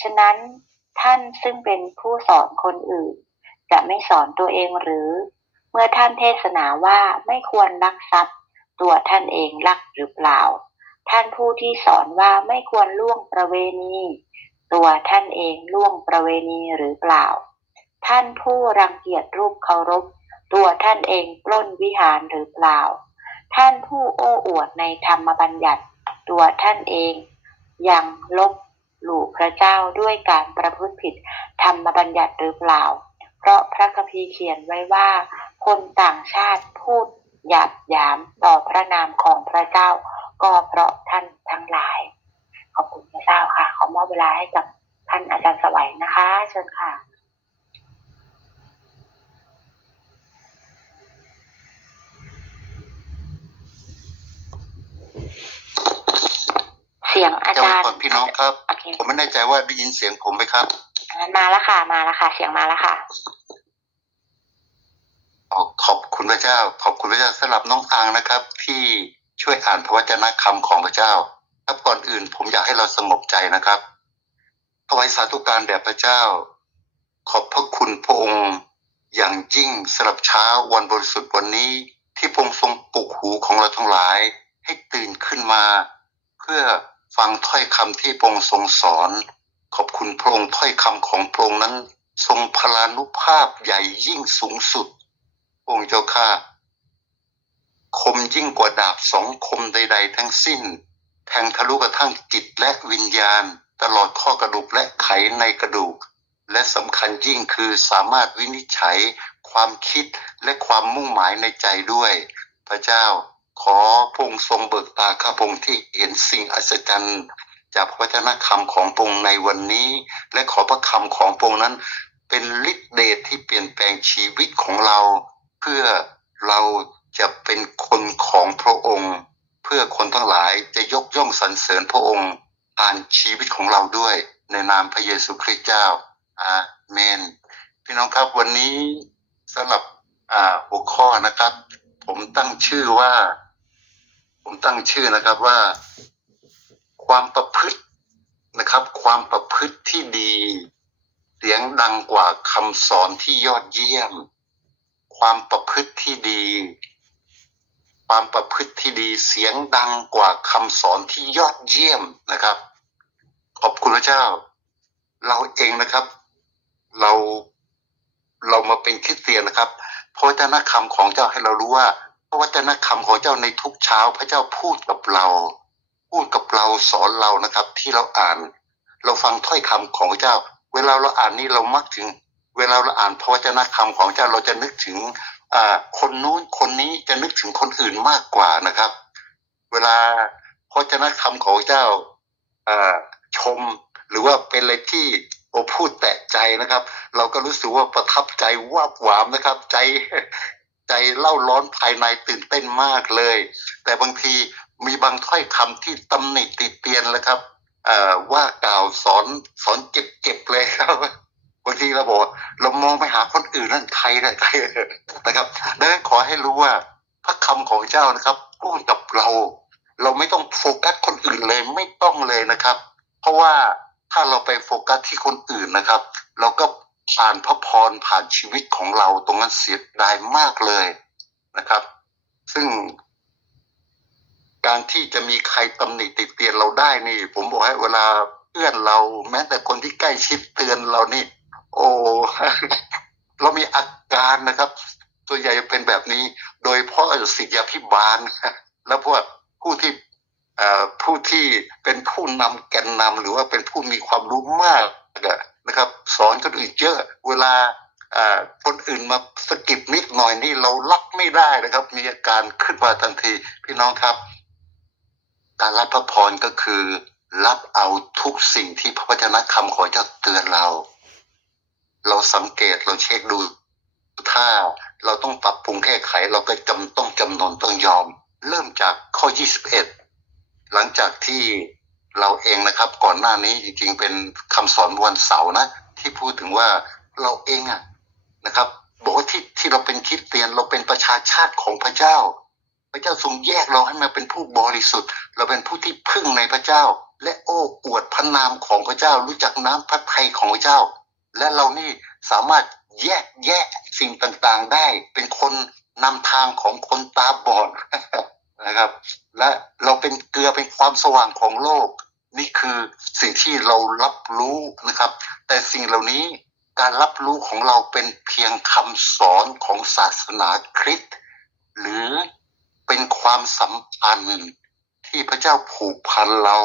ฉะนั้นท่านซึ่งเป็นผู้สอนคนอื่น จะไม่สอนตัวเองหรือ เมื่อท่านเทศนาว่าไม่ควรลักทรัพย์ ตัวท่านเองลักหรือเปล่า ท่านผู้ที่สอนว่าไม่ควรล่วงประเวณี ตัวท่านเองล่วงประเวณีหรือเปล่า ท่านผู้รังเกียจรูปเคารพ ตัวท่านเองปล้นวิหารหรือเปล่า ท่านผู้โอ้อวดในธรรมบัญญัติ ตัวท่านเองยังลบ หลู่พระเจ้าด้วยการประพฤติผิดธรรมบัญญัติหรือเปล่า เพราะพระคัมภีร์เขียนไว้ว่า คนต่างชาติพูดหยาบยามต่อพระนามของพระเจ้า ก็เพราะท่านทั้งหลาย ขอบคุณพระเจ้าค่ะ ขอมอบเวลาให้กับท่านอาจารย์สวัยนะคะ เชิญค่ะ เสียงอาเจ้าจารย์ก่อนพี่น้องครับโอเคผมไม่แน่ใจว่าได้ยินเสียงผมไหมครับ มาแล้วค่ะ มาแล้วค่ะ เสียงมาแล้วค่ะขอขอบคุณพระเจ้า ขอบคุณพระเจ้าสำหรับน้องอางนะครับ ที่ช่วยอ่านพระวจนะคำของพระเจ้า ครับก่อนอื่น ผมอยากให้เราสงบใจนะครับถวายสาธุการแด่พระเจ้า ขอบพระคุณพระองค์อย่างยิ่งสำหรับเช้าวันบริสุทธิ์วันนี้ ที่พระองค์ทรงปลุกหูของเราทั้งหลาย ให้ตื่นขึ้นมา เพื่อ ฟังถ้อยคำที่พระองค์ทรงสอน ขอบคุณพระองค์ถ้อยคำของพระองค์นั้น ทรงพลานุภาพใหญ่ยิ่งสูงสุดพระองค์เจ้าข้าคมยิ่งกว่าดาบสองคมใด ๆ ทั้งสิ้น แทงทะลุกระทั่งจิตและวิญญาณ ตลอดข้อกระดูกและไขในกระดูก และสำคัญยิ่งคือสามารถวินิจฉัย ความคิดและความมุ่งหมายในใจด้วย พระเจ้า ขอพงทรงเบิกตาข้าพระองที่เห็นสิ่งอัศจรรย์ จากพระวจนะคำของพระองค์ในวันนี้ และขอพระคำของพระองค์นั้น เป็นฤทธิเดชที่เปลี่ยนแปลงชีวิตของเรา เพื่อเราจะเป็นคนของพระองค์ เพื่อคนทั้งหลายจะยกย่องสรรเสริญพระองค์ผ่านชีวิตของเราด้วย ในนามพระเยซูคริสต์เจ้าอาเมน พี่น้องครับวันนี้สำหรับหัวข้อนะครับ ผมตั้งชื่อว่า ผมตั้งชื่อนะครับว่า ความประพฤตินะครับ ความประพฤติที่ดี เสียงดังกว่าคำสอนที่ยอดเยี่ยม ความประพฤติที่ดี ความประพฤติที่ดีเสียงดังกว่าคำสอนที่ยอดเยี่ยมนะครับ ขอบคุณพระเจ้า เราเองนะครับ เราเรามาเป็นคริสเตียนนะครับพระวจนะคำของเจ้าให้เรารู้ว่า ระวจนะคำของเจ้าในทุกเช้า พระเจ้าพูดกับเรา พูดกับเราสอนเรานะครับ ที่เราอ่าน เราฟังถ้อยคำของเจ้า เวลาเราอ่านนี้เรามักถึง เวลาเราอ่านพระวจนะคำของเจ้าเราจะนึกถึงอ่าคนนู้นคนนี้จะนึกถึงคนอื่นมากกว่านะครับ เวลาพระวจนะคำของเจ้าอ่าชม หรือว่าเป็นอะไรที่โอพูดแตะใจนะครับ เราก็รู้สึกว่าประทับใจวาบหวามนะครับ ใจ ใจเล่าร้อนภายในตื่นเต้นมากเลย แต่บางทีมีบางถ้อยคำที่ตำหนิติเตียนแล้วครับว่ากล่าวสอนสอนเจ็บๆเลยครับบางทีเราบอกว่าเรามองไปหาคนอื่นนั่นใครนะใครนะครับดังนั้นขอให้รู้ว่าพระคำของเจ้านะครับพูดกับเรา เราไม่ต้องโฟกัสคนอื่นเลยไม่ต้องเลยนะครับ เพราะว่าถ้าเราไปโฟกัสที่คนอื่นนะครับ เราก็ ผ่านพระพรผ่านชีวิตของเราตรงนั้นเสียดายมากเลยนะครับ ซึ่ง การที่จะมีใครตำหนิติเตียนเราได้นี่ ผมบอกให้เวลาเพื่อนเรา แม้แต่คนที่ใกล้ชิดเตือนเรานี่ โอ้เรามีอาการนะครับ ตัวใหญ่เป็นแบบนี้ โดยเพราะศิษยาพิบาล แล้วพวกผู้ที่เอ่อผู้ที่เป็นผู้นำแกนนำหรือว่าเป็นผู้มีความรู้มากนะครับ สอนคนอื่นเยอะ เวลาคนอื่นมาสกิดนิดหน่อยนี่เรารับไม่ได้นะครับ มีอาการขึ้นมาทันที พี่น้องครับ การรับพระพรก็คือ รับเอาทุกสิ่งที่พระวจนะคำของเจ้าเตือนเรา เราสังเกตเราเช็คดูถ้าเราต้องปรับปรุงแก้ไข เราก็จำต้องจำนนต้องยอม เริ่มจากข้อ 21 หลังจากที่ เราเองนะครับ ก่อนหน้านี้จริงๆ เป็นคำสอนวันเสาร์นะ ที่พูดถึงว่าเราเองอะนะครับ บอกว่าที่ที่เราเป็นคริสเตียนเราเป็นประชาชาติของพระเจ้า พระเจ้าทรงแยกเราให้มาเป็นผู้บริสุทธิ์ เราเป็นผู้ที่พึ่งในพระเจ้า และโอ้อวดพระนามของพระเจ้า รู้จักน้ำพระทัยของพระเจ้า และเรานี่สามารถแยกแยะสิ่งต่างๆได้ เป็นคนนำทางของคนตาบอดนะครับ และเราเป็นเกลือเป็นความสว่างของโลก นี่คือสิ่งที่เรารับรู้นะครับ แต่สิ่งเหล่านี้การรับรู้ของเราเป็นเพียงคำสอนของศาสนาคริสต์หรือเป็นความสัมพันธ์ที่พระเจ้าผูกพันเรา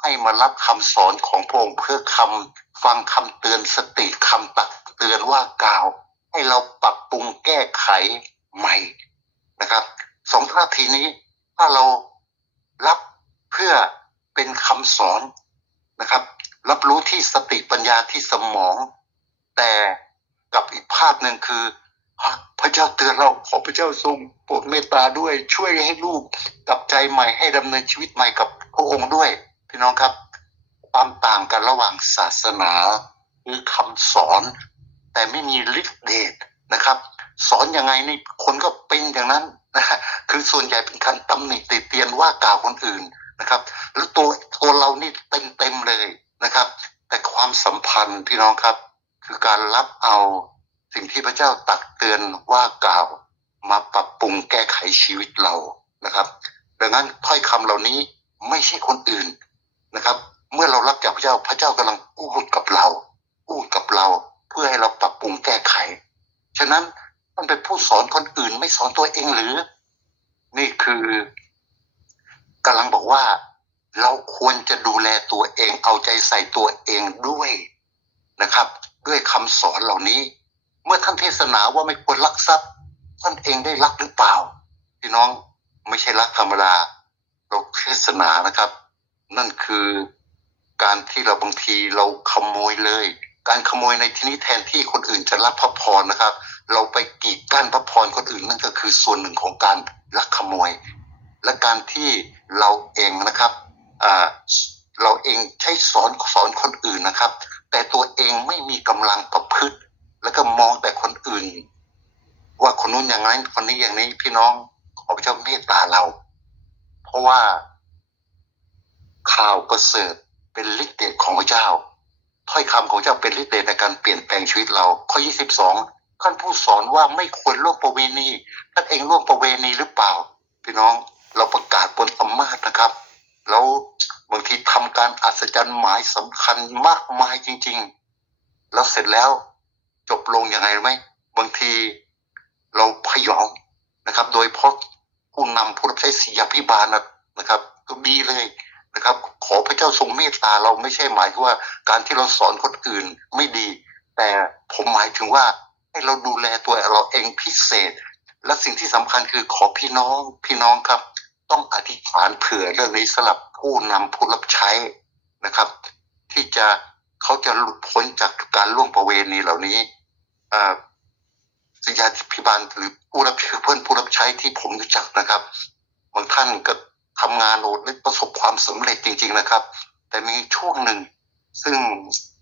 ให้มารับคำสอนของพระองค์เพื่อคำฟังคำเตือนสติคำตักเตือนว่ากล่าว ให้เราปรับปรุงแก้ไขใหม่นะครับสองท่าทีนี้ ถ้าเรารับเพื่อเป็นคำสอนนะครับ รับรู้ที่สติปัญญาที่สมอง แต่กับอีกภาพหนึ่งคือ พระเจ้าเตือนเราขอพระเจ้าทรงโปรดเมตตาด้วย ช่วยให้ลูกกลับใจใหม่ให้ดำเนินชีวิตใหม่กับพระองค์ด้วย พี่น้องครับ ความต่างกันระหว่างศาสนา หรือคำสอน แต่ไม่มีฤทธิ์เดชนะครับ สอนยังไงนี่คนก็เป็นอย่างนั้นนะฮะคือส่วนใหญ่เป็นการตำหนิติเตียนว่ากล่าวคนอื่นนะครับ แล้วตัวตัวเรานี่เต็มเต็มเลยนะครับ แต่ความสัมพันธ์พี่น้องครับ คือการรับเอาสิ่งที่พระเจ้าตักเตือนว่ากล่าวมาปรับปรุงแก้ไขชีวิตเรานะครับ ดังนั้นถ้อยคำเหล่านี้ไม่ใช่คนอื่นนะครับ เมื่อเรารับจากพระเจ้าพระเจ้ากำลังพูดกับเราพูดกับเรา เพื่อให้เราปรับปรุงแก้ไข ฉะนั้น มันเป็นผู้สอนคนอื่นไม่สอนตัวเองหรือ นี่คือกำลังบอกว่า เราควรจะดูแลตัวเอง เอาใจใส่ตัวเองด้วยนะครับ ด้วยคำสอนเหล่านี้ เมื่อท่านเทศนาว่าไม่ควรลักทรัพย์ ท่านเองได้รักหรือเปล่าพี่น้องไม่ใช่รักธรรมดาเราเทศนานะครับ นั่นคือการที่เราบางทีเราขโมยเลย การขโมยในที่นี้แทนที่คนอื่นจะรับพระพรนะครับ เราไปกีดกั้นพระพรคนอื่นนั่นก็คือส่วนหนึ่งของการลักขโมย และการที่เราเองนะครับเราเองใช้สอนสอนคนอื่นนะครับ แต่ตัวเองไม่มีกำลังประพฤติ แล้วก็มองแต่คนอื่น ว่าคนนู้นอย่างนั้นคนนี้อย่างนี้พี่น้องขอพระเจ้าเมตตาเรา เพราะว่าข่าวประเสริฐเป็นฤทธิ์เดชของพระเจ้าถ้อยคำของเจ้าเป็นฤทธิ์เดชในการเปลี่ยนแปลงชีวิตเรา ข้อ 22 ท่านผู้สอนว่าไม่ควรล่วงประเวณีท่านเองล่วงประเวณีหรือเปล่า พี่น้องเราประกาศบนธรรมาสนะครับ แล้วบางทีทำการอัศจรรย์หมายสำคัญมากมายจริง ๆ แล้วเสร็จแล้วจบลงยังไงรู้ไหมบางทีเราพยองนะครับ โดยเพราะผู้นำผู้รับใช้ศิยาพิบาลนะนะครับ ก็ดีเลยนะครับ ขอพระเจ้าทรงเมตตาเราไม่ใช่หมายถึงว่าการที่เราสอนคนอื่นไม่ดี แต่ผมหมายถึงว่า ให้เราดูแลตัวเราเองพิเศษ และสิ่งที่สำคัญคือขอพี่น้องพี่น้องครับ ต้องอธิษฐานเผื่อเรื่องนี้สำหรับผู้นำผู้รับใช้นะครับ ที่จะเขาจะหลุดพ้นจากการล่วงประเวณีเหล่านี้อ่อสิยาพิบาลหรือผู้รับเพื่อนผู้รับใช้ที่ผมรู้จักนะครับบางท่านก็ทำงานโอดและประสบความสำเร็จจริง ๆนะครับ แต่มีช่วงหนึ่งซึ่ง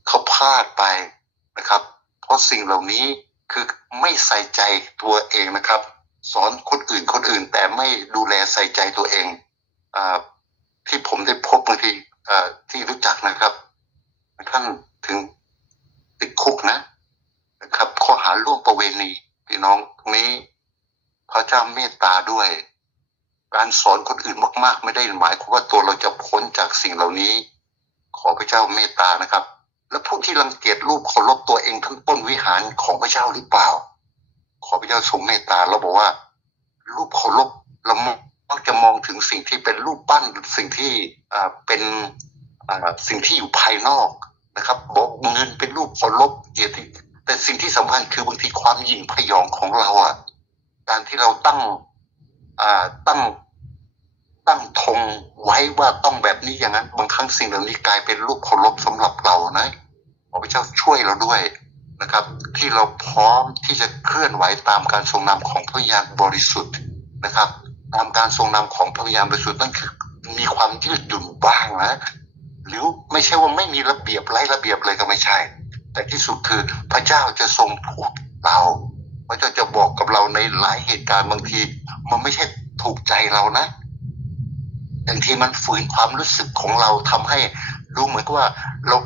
เขาพลาดไปนะครับ เพราะสิ่งเหล่านี้ คือไม่ใส่ใจตัวเองนะครับ สอนคนอื่นคนอื่น แต่ไม่ดูแลใส่ใจตัวเองอที่ผมได้พบบางทีที่รู้จักนะครับท่านถึงติดคุกนะนะครับ ข้อหาล่วงประเวณีพี่น้องตรงนี้ พระเจ้าเมตตาด้วย การสอนคนอื่นมาก ๆ ไม่ได้หมายความว่าตัวเราจะพ้นจากสิ่งเหล่านี้ ขอพระเจ้าเมตตานะครับ และผู้ที่รังเกียจรูปเคารพตัวเองทั้งต้นวิหารของพระเจ้าหรือเปล่า ขอพระเจ้าทรงเมตตาเราบอกว่า รูปเคารพเรามักจะมองถึงสิ่งที่เป็นรูปปั้นสิ่งที่อ่าเป็นอ่าสิ่งที่อยู่ภายนอกนะครับ บอกเงินเป็นรูปเคารพเกียรติแต่สิ่งที่สำคัญคือบางทีความยิ่งพยองของเราอะการที่เราตั้งอ่าตั้งตั้งธงไว้ว่าต้องแบบนี้อย่างนั้น บางครั้งสิ่งเหล่านี้กลายเป็นรูปเคารพสำหรับเรานะ ขอพระเจ้าช่วยเราด้วยนะครับ ที่เราพร้อมที่จะเคลื่อนไหวตามการทรงนำของพระญาณบริสุทธิ์นะครับ ตามการทรงนำของพระญาณบริสุทธิ์นั่นคือมีความยืดหยุ่นบ้างนะหรือไม่ใช่ว่าไม่มีระเบียบไร้ระเบียบเลยก็ไม่ใช่ แต่ที่สุดคือพระเจ้าจะทรงพูดเราพระเจ้าจะบอกกับเราในหลายเหตุการณ์บางที มันไม่ใช่ถูกใจเรานะบางทีมันฝืนความรู้สึกของเราทำให้รู้เหมือนกับว่าเรา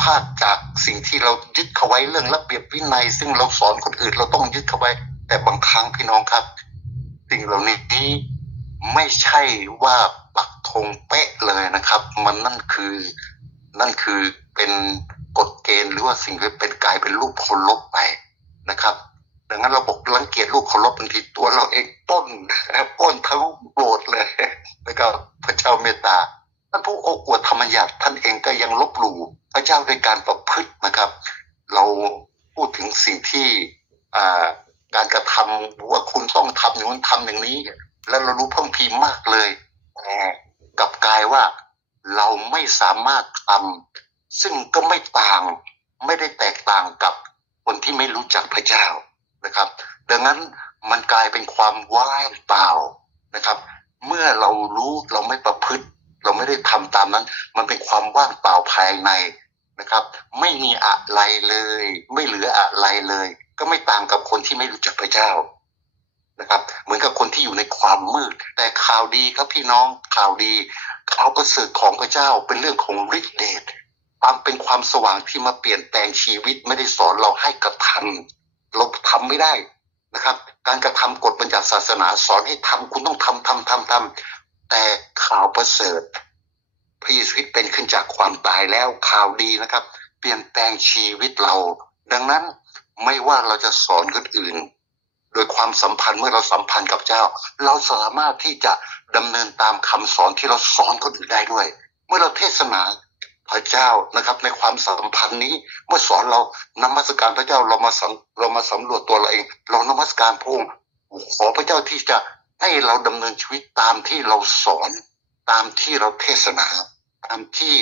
พลาดจากสิ่งที่เรายึดเขาไว้เรื่องระเบียบวินัย ซึ่งเราสอนคนอื่นเราต้องยึดเขาไว้ แต่บางครั้งพี่น้องครับ สิ่งเหล่านี้ไม่ใช่ว่าปักธงเป๊ะเลยนะครับ มันนั่นคือนั่นคือเป็นกฎเกณฑ์หรือว่าสิ่งที่เป็นกลายเป็นรูปคารพไปนะครับดังนั้นเราบอกรังเกียจรูปเคารพบางทีตัวเราเองปล้นปล้นทั้งโบสถ์เลยแล้วก็พระเจ้าเมตตา ท่านผู้โอ้อวดธรรมยัติท่านเองก็ยังลบหลู่พระเจ้าด้วยการประพฤตินะครับ เราพูดถึงสิ่งที่การกระทำว่าคุณต้องทำอย่างนู้นทำอย่างนี้ แล้วเรารู้เพิ่มพีมากเลยกับกายว่าเราไม่สามารถทำซึ่งก็ไม่ต่างไม่ได้แตกต่างกับคนที่ไม่รู้จักพระเจ้านะครับ ดังนั้นมันกลายเป็นความว่างเปล่านะครับ เมื่อเรารู้เราไม่ประพฤติ เราไม่ได้ทำตามนั้น มันเป็นความว่างเปล่าภายในนะครับ ไม่มีอะไรเลย ไม่เหลืออะไรเลย ก็ไม่ต่างกับคนที่ไม่รู้จักพระเจ้านะครับ เหมือนกับคนที่อยู่ในความมืด แต่ข่าวดีครับพี่น้องข่าวดีข่าวประเสริฐของพระเจ้าเป็นเรื่องของฤทธิเดชความเป็นความสว่างที่มาเปลี่ยนแปลงชีวิตไม่ได้สอนเราให้กระทำเราทำไม่ได้นะครับ การกระทำกฎบัญญัติศาสนาสอนให้ทำคุณต้องทำทำทำทำ แต่ข่าวประเสริฐพระเยซูคริสต์เป็นขึ้นจากความตายแล้วข่าวดีนะครับ เปลี่ยนแปลงชีวิตเรา ดังนั้นไม่ว่าเราจะสอนคนอื่น โดยความสัมพันธ์เมื่อเราสัมพันธ์กับเจ้า เราสามารถที่จะดำเนินตามคำสอนที่เราสอนคนอื่นได้ด้วย เมื่อเราเทศนาพระเจ้านะครับ ในความสัมพันธ์นี้เมื่อสอนเรานมัสการพระเจ้าเรามาสำเรามาสำรวจตัวเราเอง เรานมัสการพระองค์ขอพระเจ้าที่จะ ให้เราดำเนินชีวิตตามที่เราสอนตามที่เราเทศนา ตามที่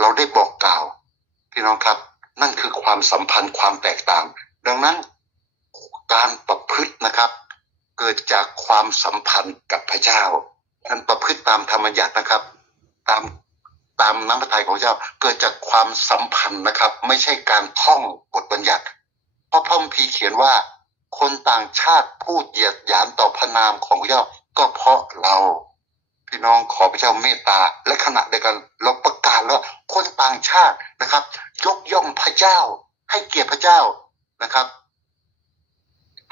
เราได้บอกกล่าวพี่น้องครับ นั่นคือความสัมพันธ์ความแตกต่าง ดังนั้นการประพฤตินะครับ เกิดจากความสัมพันธ์กับพระเจ้าการประพฤติตามธรรมบัญญัตินะครับ ตามตามน้ำพระทัยของเจ้าเกิดจากความสัมพันธ์นะครับ ไม่ใช่การท่องบทบัญญัติ เพราะพระคัมภีร์เขียนว่า คนต่างชาติพูดเหยียดหยามต่อพระนามของพระเจ้าก็เพราะเรา พี่น้องขอพระเจ้าเมตตา และขณะเดียวกันเราประกาศแล้วาคนต่างชาตินะครับ ยกย่องพระเจ้า ให้เกียรติพระเจ้านะครับ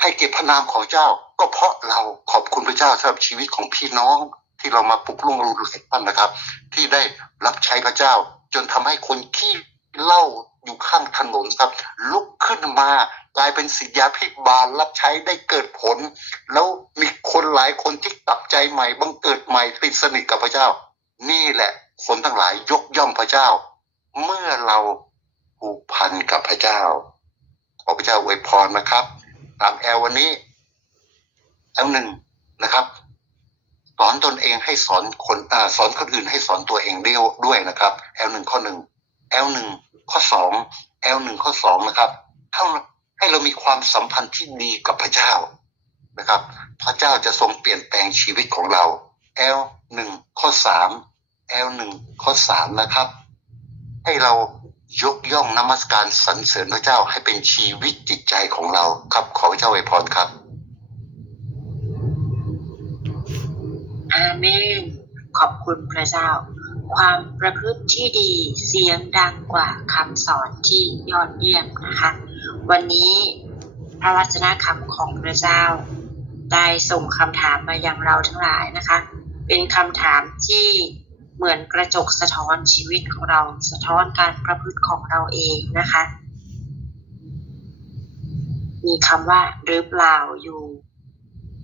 ให้เกียรติพระนามของเจ้า ก็เพราะเราขอบคุณพระเจ้าสำหรับชีวิตของพี่น้องที่เรามาปลุกลุ่งรู้สึกท่านนะครับ ที่ได้รับใช้พระเจ้า จนทำให้คนขี้ เหล้าอยู่ข้างถนนครับ ลุกขึ้นมากลายเป็นศิยาพิบาลรับใช้ได้เกิดผล แล้วมีคนหลายคนที่กลับใจใหม่บังเกิดใหม่ติดสนิทกับพระเจ้า นี่แหละคนทั้งหลายยกย่องพระเจ้า เมื่อเราผูกพันกับพระเจ้าขอพระเจ้าอวยพรนะครับ ตามแอลวันนี้แอลหนึ่งนะครับสอนตนเองให้สอนคนอสอนคนอื่นให้สอนตัวเองเดียวด้วยนะครับแอลหนึ่งข้อหนึ่งแอลหนึ่ง ข้อสองแอลหนึ่งข้อสองนะครับถ้าให้เรามีความสัมพันธ์ที่ดีกับพระเจ้านะครับ พระเจ้าจะทรงเปลี่ยนแปลงชีวิตของเราแอลหนึ่งข้อสามแอลหนึ่งข้อสามนะครับ ให้เรายกย่องนมัสการสรรเสริญพระเจ้าให้เป็นชีวิตจิตใจของเราครับ ขอพระเจ้าอวยพรครับอาเมนขอบคุณพระเจ้า ความประพฤติที่ดีเสียงดังกว่าคำสอนที่ยอดเยี่ยมนะคะ วันนี้พระวจนะคำของพระเจ้า ได้ส่งคำถามมายังเราทั้งหลายนะคะ เป็นคำถามที่เหมือนกระจกสะท้อนชีวิตของเราสะท้อนการประพฤติของเราเองนะคะ มีคำว่าหรือเปล่าอยู่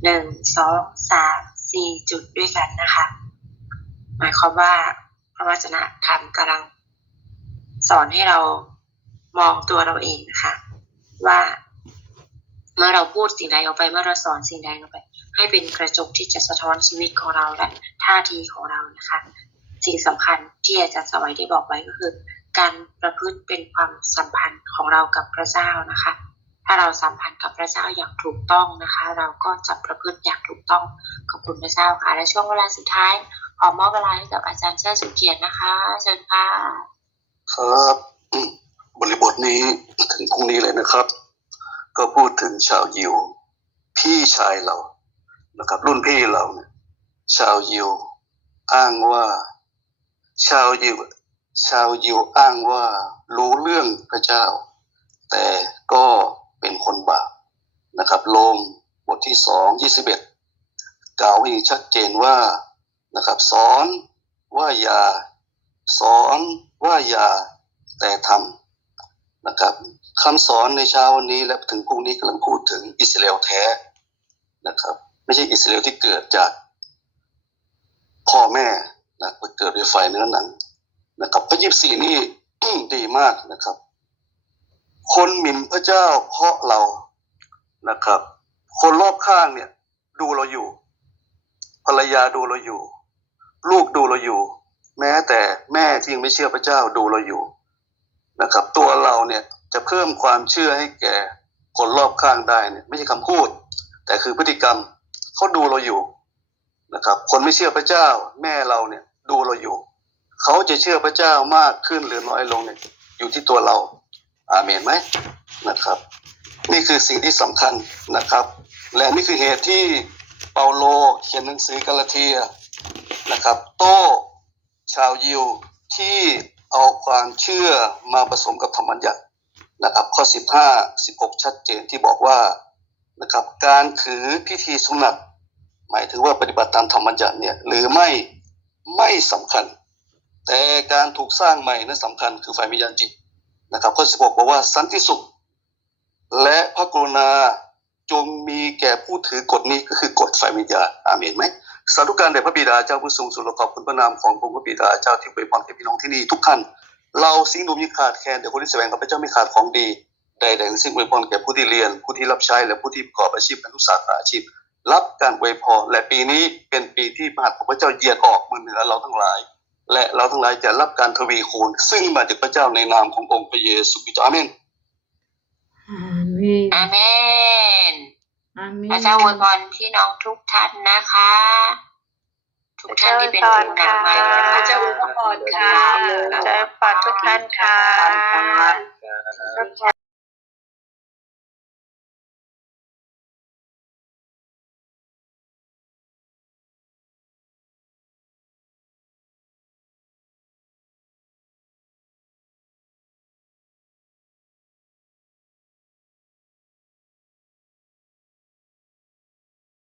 หนึ่งสองสามสี่จุดด้วยกันนะคะ หมายความว่า ระวจนะคำกำลังสอนให้เรามองตัวเราเองนะคะ ว่าเมื่อเราพูดสิ่งใดออกไปเมื่อเราสอนสิ่งใดออกไป ให้เป็นกระจกที่จะสะท้อนชีวิตของเราและท่าทีของเรานะคะ สิ่งสำคัญที่อาจารย์สวัยได้บอกไว้ก็คือ การประพฤติเป็นความสัมพันธ์ของเรากับพระเจ้านะคะ ถ้าเราสัมพันธ์กับพระเจ้าอย่างถูกต้องนะคะ เราก็จะประพฤติอย่างถูกต้องขอบคุณพระเจ้าค่ะและช่วงเวลาสุดท้าย ขอมอบเวลาให้กับอาจารย์เชิดสุเกียรตินะคะเชิญค่ะครับบริบทนี้ถึงพรุ่งนี้เลยนะครับ ก็พูดถึงชาวยิว พี่ชายเรานะครับ รุ่นพี่เราเนี่ยชาวยิวอ้างว่า ชาวยิวชาวยิวอ้างว่ารู้เรื่องพระเจ้า แต่ก็เป็นคนบาปนะครับ โลมบทที่สองยี่สิบเอ็ดกล่าวอย่างชัดเจนว่า นะครับ สอนว่าอย่า สอนว่าอย่าแต่ทำนะครับคำสอนในเช้าวันนี้และถึงพรุ่งนี้กำลังพูดถึงอิสราเอลแท้นะครับ ไม่ใช่อิสราเอลที่เกิดจากพ่อแม่นะเกิดด้วยไฟเนื้อหนังนะครับพระยิบสี่นี่ดีมากนะครับ คนหมิ่นพระเจ้าเพราะเรานะครับ คนรอบข้างเนี่ย ดูเราอยู่ ภรรยาดูเราอยู่ ลูกดูเราอยู่ แม้แต่แม่ที่ยังไม่เชื่อพระเจ้าดูเราอยู่นะครับ ตัวเราเนี่ยจะเพิ่มความเชื่อให้แก่คนรอบข้างได้เนี่ยไม่ใช่คำพูด แต่คือพฤติกรรมเขาดูเราอยู่นะครับ คนไม่เชื่อพระเจ้า แม่เราเนี่ยดูเราอยู่เขาจะเชื่อพระเจ้ามากขึ้นหรือน้อยลงเนี่ยอยู่ที่ตัวเราอาเมนไหมนะครับ นี่คือสิ่งที่สำคัญนะครับ และนี่คือเหตุที่เปาโลเขียนหนังสือกาลาเทีย นะครับ โต้ชาวยิวที่เอาความเชื่อมาผสมกับธรรมบัญญัตินะครับ ข้อ 15 16 ชัดเจนที่บอกว่านะครับการถือพิธีสุนัตหมายถึงว่าปฏิบัติตามธรรมบัญญัติเนี่ยหรือไม่ไม่สำคัญ แต่การถูกสร้างใหม่นั้นสำคัญคือไฟวิญญาณจิตนะครับข้อ 16 บอกว่าสันติสุข และพระกรุณาจงมีแก่ผู้ถือกฎนี้ก็คือกฎไฟวิญญาณอาเมนไหม สาธุการแด่พระบิดาเจ้าผู้ทรงสุรขอบคุณพระนามของพระบิดาเจ้าที่อวยพรแก่พี่น้องที่นี่ทุกท่าน เราสิ่งหนุ่มยิ่งขาดแคลนแต่คนที่แสวงกับพระเจ้าไม่ขาดของดีใดๆทั้งสิ้นอวยพรแก่ผู้ที่เรียน ผู้ที่รับใช้และผู้ที่ประกอบอาชีพและทุกสาขาอาชีพ รับการอวยพรและปีนี้เป็นปีที่พระหัตถ์ของพระเจ้าเหยียดออกมือเหนือเราทั้งหลาย และเราทั้งหลายจะรับการทวีคูณ ซึ่งมาจากพระเจ้าในนามขององค์พระเยซูคริสต์อาเมนอาเมน พระเจ้าอวยพรพี่น้องทุกท่านนะคะ ทุกท่านที่เป็นผู้นำมาพระเจ้าอวยพรค่ะพระเจ้าอวยพรทุกท่านค่ะพระ